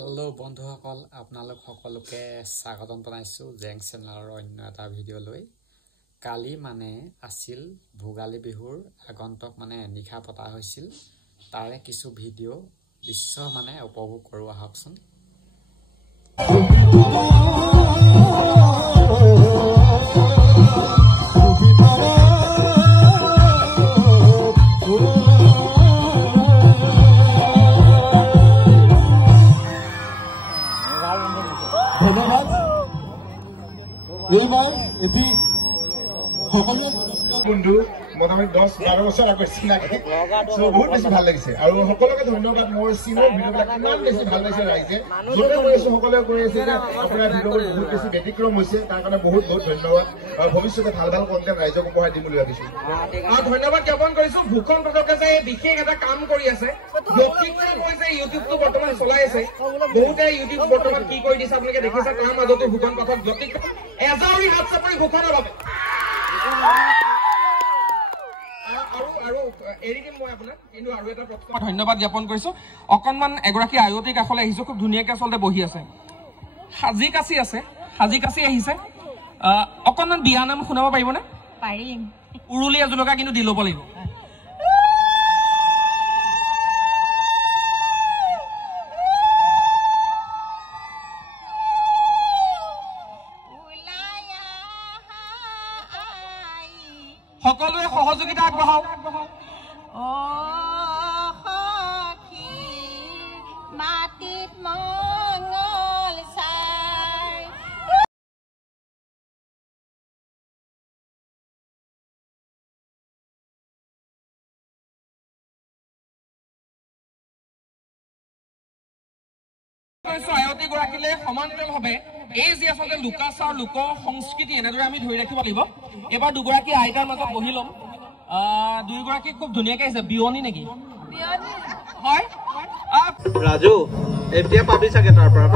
hello बंधुসকল আপোনালোক সকলোকে স্বাগতম জনাইছো জেং চেনেলৰ অন্য এটা ভিডিঅ' লৈ কালি মানে আছিল ভোগালী বিহুৰ আগন্তক মানে নিখা পতা হৈছিল তাৰে কিছু ভিডিঅ' দৃশ্য মানে উপভোগ কৰো আহকচোন ধন্যবাদ এইবাৰ এটি সকলোৱে বন্ধু মোটামুটি 10-12 বছৰ আগৰ চিনাকি বহুত বেছি ভাল লাগিছে আৰু সকলোকে ধন্যবাদ মোৰ চিনৰ ভিডিঅ'বিলাক ইমান বেছি ভাল লাগিছে ৰাইজে যোনে কৰিছে সকলোৱে কৰি আছে যে আপোনাৰ ভিডিঅ'বোৰ বহুত বেছি ব্যতিক্ৰম হৈছে তাৰ কাৰণে বহুত বহুত ধন্যবাদ আৰু ভৱিষ্যতে ভাল ভাল কণ্টেণ্ট ৰাইজক উপহাৰ দিম বুলি ভাবিছো ধন্যবাদ জ্ঞাপন কৰিছো ভূষণ পদকে যে বিশেষ এটা কাম কৰি আছে ব্যক্তিগত কৈছে ইউটিউবটো বৰ্তমান চলাই আছে বহুতে ইউটিউব বৰ্তমান কি কৰি দিছে আপোনালোকে দেখিছে তাৰ মাজতো ভূষণ পথত ব্যক্তিগত এজাউৰি হাত চাপৰি ভূষণৰ বাবে ধন্যবাদ জ্ঞাপন কৰিছো অকনমান এগৰাকী আয়তীৰ কাষলৈ আহিছো খুব ধুনীয়াকে আচলতে বহি আছে সাজি কাচি আহিছে অকনমান বিয়া নাম শুনাব পাৰিবনে পাৰিম উৰুলি এজোলকা কিন্তু দি ল'ব লাগিব সকলোৱে সহযোগিতা আগবঢ়াওক মাটিত মঙ্গল চাই আয়তী গৰাকীলৈ সমান্তৰালভাৱে এই যি আচলতে লোকাচাৰ লোক সংস্কৃতি এনেদৰে আমি ধৰি ৰাখিব লাগিব এবাৰ দুগৰাকী আইতাৰ মাজত বহি ল'ম দুইগৰাকী খুব ধুনীয়াকে আহিছে বিয়নী নেকি হয় ৰাজু এতিয়া পাবি চাগে তাৰ পৰা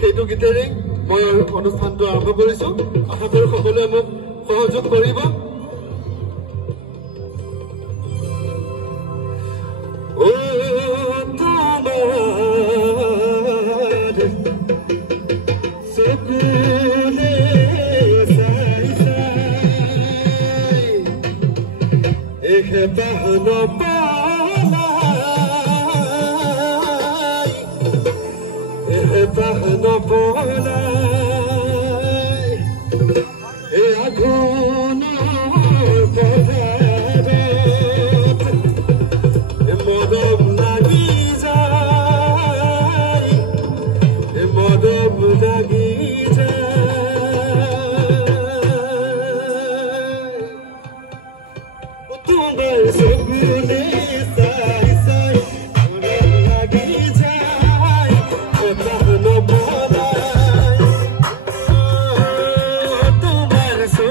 সেইটো গীতেৰে মই অনুষ্ঠানটো আৰম্ভ কৰিছো আশা কৰো সকলোৱে মোক সহযোগ কৰিব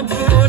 তোমাৰ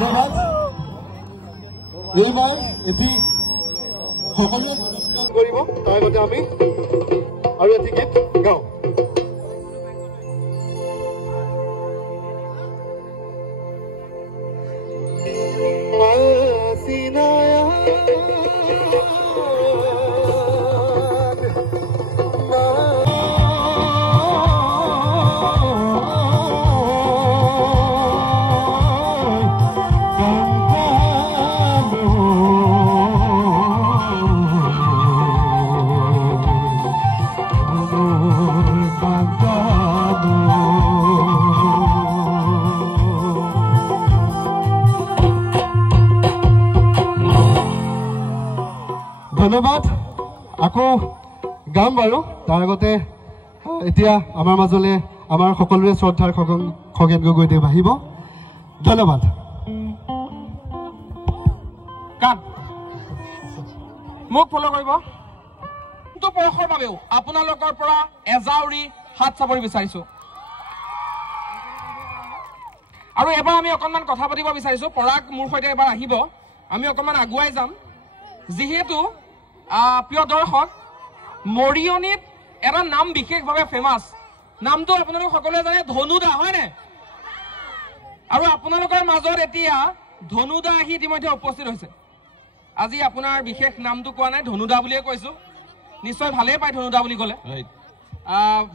ধন্যবাদ এইবাৰ এটি সকলোৱে কৰিব তাৰ আগতে আমি আৰু এটি গীত গাওঁ ধন্যবাদ আকৌ গাম বাৰু তাৰ আগতে এতিয়া আমাৰ মাজলৈ আমাৰ সকলোৰে শ্ৰদ্ধাৰ খগেন গগৈদেৱ আহিব ধন্যবাদ মোক ফলো কৰিব কিন্তু পৰখৰ বাবেও আপোনালোকৰ পৰা এজাউৰি হাত চাপৰি বিচাৰিছো আৰু এবাৰ আমি অকণমান কথা পাতিব বিচাৰিছো পৰাগ মোৰ সৈতে এবাৰ আহিব আমি অকণমান আগুৱাই যাম যিহেতু প্ৰিয় দৰ্শক মৰিয়নিত এটা নাম বিশেষভাৱে ফেমাছ নামটো আপোনালোক সকলোৱে জানে ধনুদা হয়নে আৰু আপোনালোকৰ মাজত এতিয়া ধনুদা আহি ইতিমধ্যে উপস্থিত হৈছে আজি আপোনাৰ বিশেষ নামটো কোৱা নাই ধনুদা বুলিয়ে কৈছো নিশ্চয় ভালেই পায় ধনুদা বুলি ক'লে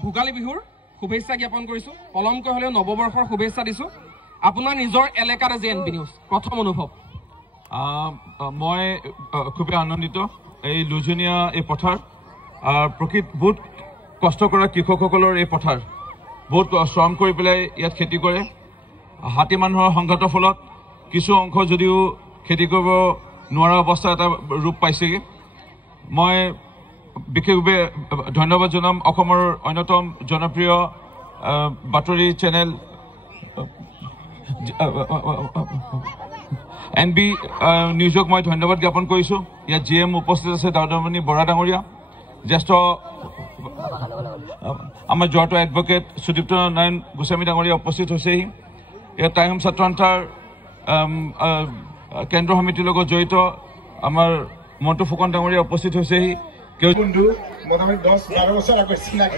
ভোগালী বিহুৰ শুভেচ্ছা জ্ঞাপন কৰিছো পলমকৈ হ'লেও নৱবৰ্ষৰ শুভেচ্ছা দিছো আপোনাৰ নিজৰ এলেকাত আজি এনবি নিউজ প্ৰথম অনুভৱ মই খুবেই আনন্দিত এই লুজনীয়া এই পথাৰ প্ৰকৃত বহুত কষ্ট কৰা কৃষকসকলৰ এই পথাৰ বহুত শ্ৰম কৰি পেলাই ইয়াত খেতি কৰে হাতী মানুহৰ সংঘাতৰ ফলত কিছু অংশ যদিও খেতি কৰিব নোৱাৰা অৱস্থা এটা ৰূপ পাইছেগৈ মই বিশেষভাৱে ধন্যবাদ জনাম অসমৰ অন্যতম জনপ্ৰিয় বাতৰি চেনেল এনবি নিউজক মই ধন্যবাদ জ্ঞাপন কৰিছোঁ ইয়াত GM উপস্থিত আছে দাউদমণি বৰা ডাঙৰীয়া জ্যেষ্ঠ আমাৰ জোৱাটো এডভকেট সুদীপ্ত নাৰায়ণ গোস্বামী ডাঙৰীয়া উপস্থিত হৈছেহি ইয়াত টাইম ছাত্ৰ সন্থাৰ কেন্দ্ৰ সমিতিৰ লগত জড়িত আমাৰ মণ্টু ফুকন ডাঙৰীয়া উপস্থিত হৈছেহি বন্ধু মোটামুটি 10-12 বছৰ আগত চিনাকি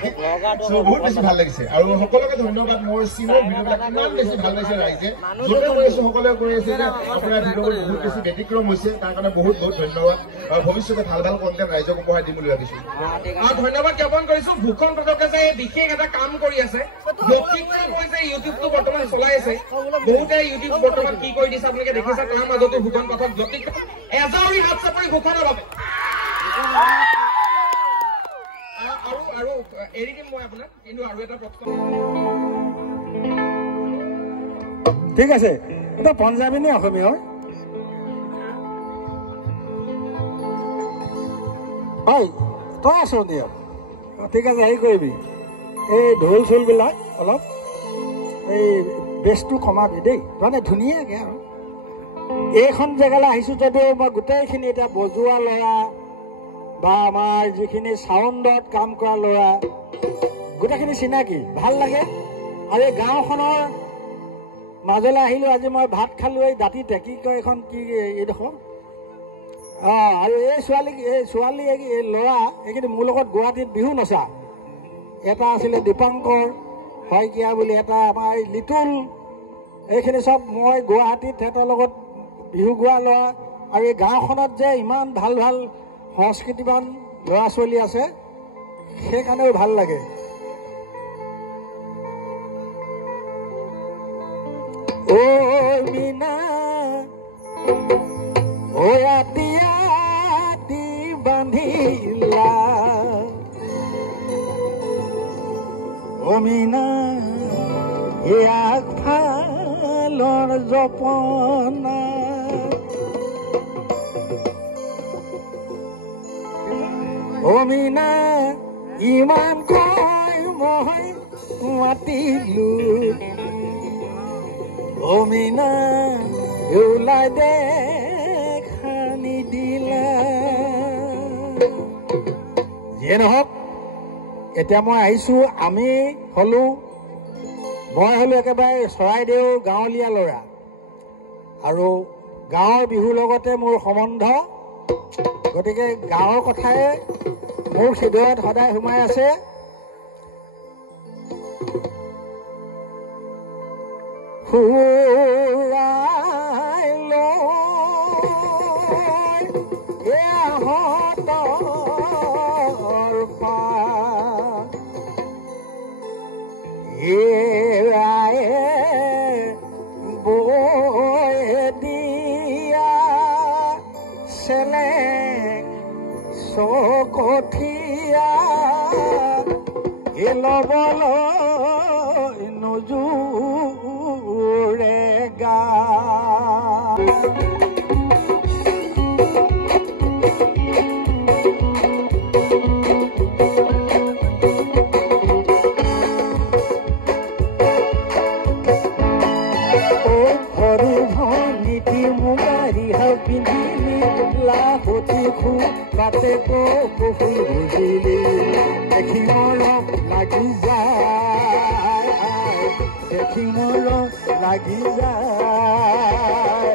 বহুত বেছি ভাল লাগিছে আৰু সকলোকে ধন্যবাদ মোৰ চিনৰ ভিডিঅ'বিলাক ইমান বেছি ভাল লাগিছে ৰাইজে য'তে কৰি আছো সকলোৱে কৰি আছে যে আপোনাৰ ভিডিঅ'বোৰ বহুত বেছি ব্যতিক্ৰম হৈছে তাৰ কাৰণে বহুত বহুত ধন্যবাদ আৰু ভৱিষ্যতে ভাল ভাল কণ্টেণ্ট ৰাইজক উপহাৰ দিম বুলি ভাবিছো ধন্যবাদ জ্ঞাপন কৰিছো ভূষণ পদকে যে বিশেষ এটা কাম কৰি আছে ব্যক্তিগত কৈছে ইউটিউবটো বৰ্তমান চলাই আছে বহুতে ইউটিউব বৰ্তমান কি কৰি দিছে আপোনালোকে দেখিছে তাৰ মাজতো ভূষণ পথক ব্যক্তিগত এজাউৰি হাত চাপৰি ভূষণৰ বাবে আৰু এৰি দিম মই আপোনাক কিন্তু আৰু এটা প্ৰশ্ন ঠিক আছে এটা পঞ্জাবী নে অসমীয়া হয় তই আছো দিয়ক ঠিক আছে হেৰি কৰিবি এই ঢোল চোলবিলাক অলপ এই বেছটো কমাবি দেই মানে ধুনীয়াকৈ আৰু এইখন জেগালৈ আহিছোঁ যদিও মই গোটেইখিনি এতিয়া বজোৱা ল'ৰা বা আমাৰ যিখিনি চাউণ্ডত কাম কৰা ল'ৰা গোটেইখিনি চিনাকি ভাল লাগে আৰু এই গাঁওখনৰ মাজলৈ আহিলোঁ আজি মই ভাত খালোঁ এই দাঁতিতে কি কয় এইখন কি এইডোখৰ আৰু এই ছোৱালী এই ল'ৰা এইখিনি মোৰ লগত গুৱাহাটীত বিহু নচা এটা আছিলে দীপাংকৰ শইকীয়া বুলি এটা আমাৰ লিটুল এইখিনি চব মই গুৱাহাটীত সিহঁতৰ লগত বিহু গোৱা ল'ৰা আৰু এই গাঁওখনত যে ইমান ভাল ভাল সংস্কৃতিবান ল'ৰা ছোৱালী আছে সেইকাৰণেও ভাল লাগে ও মিনা ও আতিয়া দি বান্ধিলা ও মিনা এ আগফালৰ জপনা ও মিনা ইমান কৈ মই মাতিলো ও মিনা ওলাই দেখা নিদিলা যিয়ে নহওক এতিয়া মই আহিছোঁ আমি হ'লো মই হ'লো একেবাৰে চৰাইদেউ গাঁৱলীয়া ল'ৰা আৰু গাঁৱৰ বিহুৰ লগতে মোৰ সম্বন্ধ গতিকে গাঁৱৰ কথাই মোৰ হৃদয়ত সদায় সোমাই আছে কঠিয়া লবলৈ নোজোৰে গা হৰি ভনীতি মুগাৰী পিন্ধিলি লাহতি খু বাটে কফুল বুজিলি দেখি মৰম লাগি যায় দেখি মৰম লাগি যায়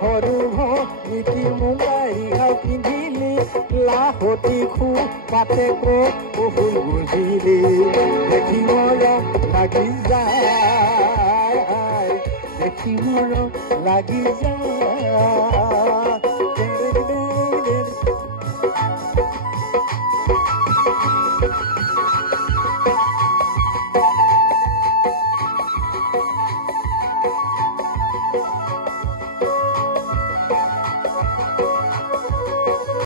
সৰু ভনীতি মুগাৰী পিন্ধিলি লাহতি খু বাটে কফুল বুজিলি দেখি মৰম লাগি যায় দেখি মৰম লাগি যায়